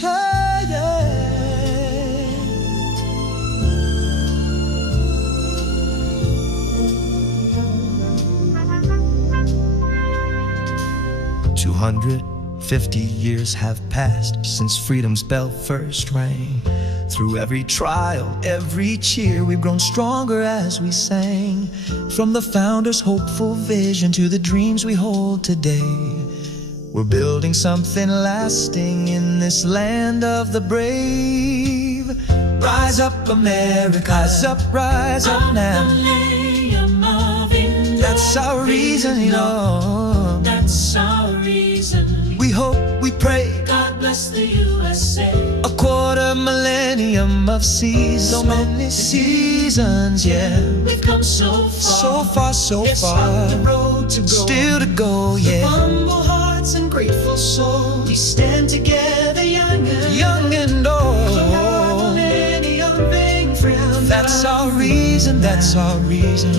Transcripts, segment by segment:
Hey, yeah. 250 years have passed since freedom's bell first rang. Through every trial, every cheer, we've grown stronger as we sang. From the founders' hopeful vision to the dreams we hold today, we're building something lasting in this land of the brave. Rise up, America, rise up now. That's our reason, you know. That's our reason. We hope, we pray. God bless the USA. A quarter millennium of seasons, so many seasons, yeah. We've come so far, so far, so it's far. on the road to go, still to go, yeah. Humble hearts and grateful souls, we stand together, young and old. Quarter millennium being found. That's our reason, that's our reason.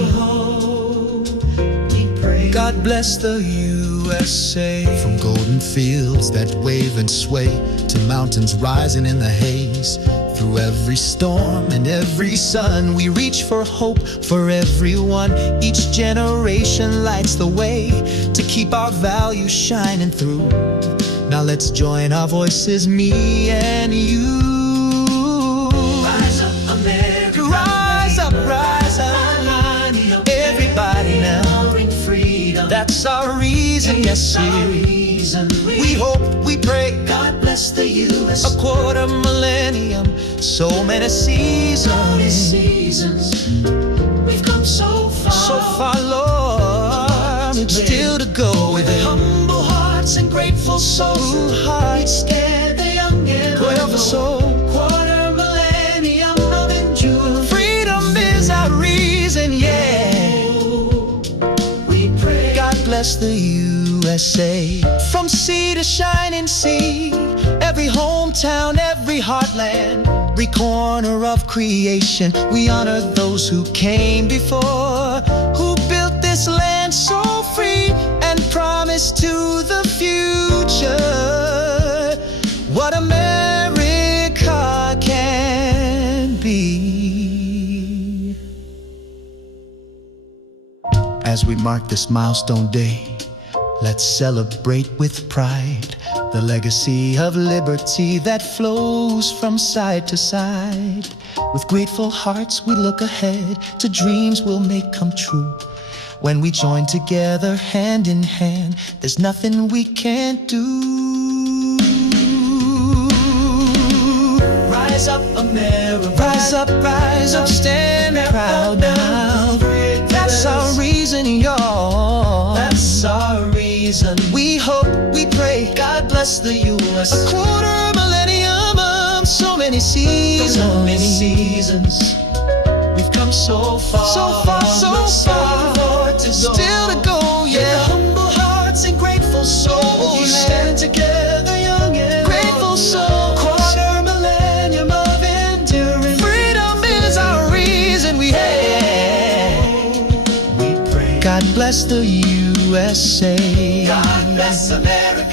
We pray. God bless the USA. From golden fields that wave and sway to mountains rising in the haze, through every storm and every sun, we reach for hope for everyone. Each generation lights the way to keep our values shining through. Now let's join our voices, me and you. Rise up, America. Rise up, rise up. Everybody now. That's our reason, yes, sir. We hope, we pray. God bless the US. A quarter millennium, so many seasons. We've come so far, Lord. It's still to go with it. Humble hearts and grateful souls. Hearts scared the young and forever so. Quarter millennium of endurance. Freedom is our reason, yeah. Bless the USA. From sea to shining sea, every hometown, every heartland, every corner of creation, we honor those who came before, who built this land so free and promised to the future what America can be. As we mark this milestone day, let's celebrate with pride the legacy of liberty that flows from side to side. With grateful hearts we look ahead to dreams we'll make come true. When we join together hand in hand, there's nothing we can't do. Rise up, America. Rise up, stand proud now. That's our reason, y'all. That's our reason. We hope, we pray. God bless the US. A quarter millennium of so many seasons. We've come so far, so far. Still to go, yeah. With humble hearts and grateful souls, we stand together, young and grateful souls. Quarter millennium of endurance. Freedom is our reason. We pray. God bless the USA. God bless America.